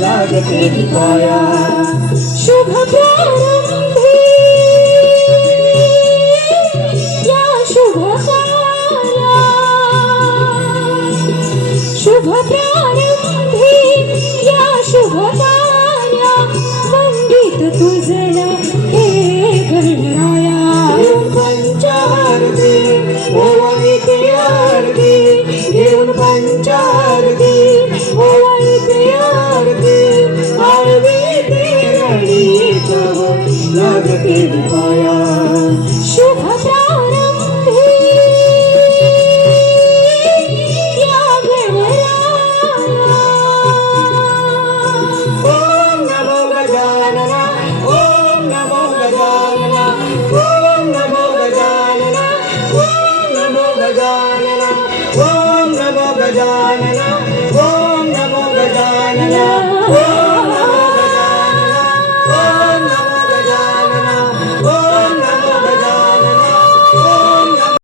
लागते पाया शुभ प्रारंभी या शुभ कार्या शुभ प्रारंभी या शुभ कार्या वंदित तुझला हे गणराया घेऊन पंचारती ओवाळीते आरती घेऊन पंचारती ओवाळीते आरती आळवीते रडीत लागते पाया शुभ प्रारंभी या गणराया ओम नमो गजानना ओम नमो गजानना ओम नमो गजानना ओम नमो गजानना ओम नमो गजानना ओम नमो गजानना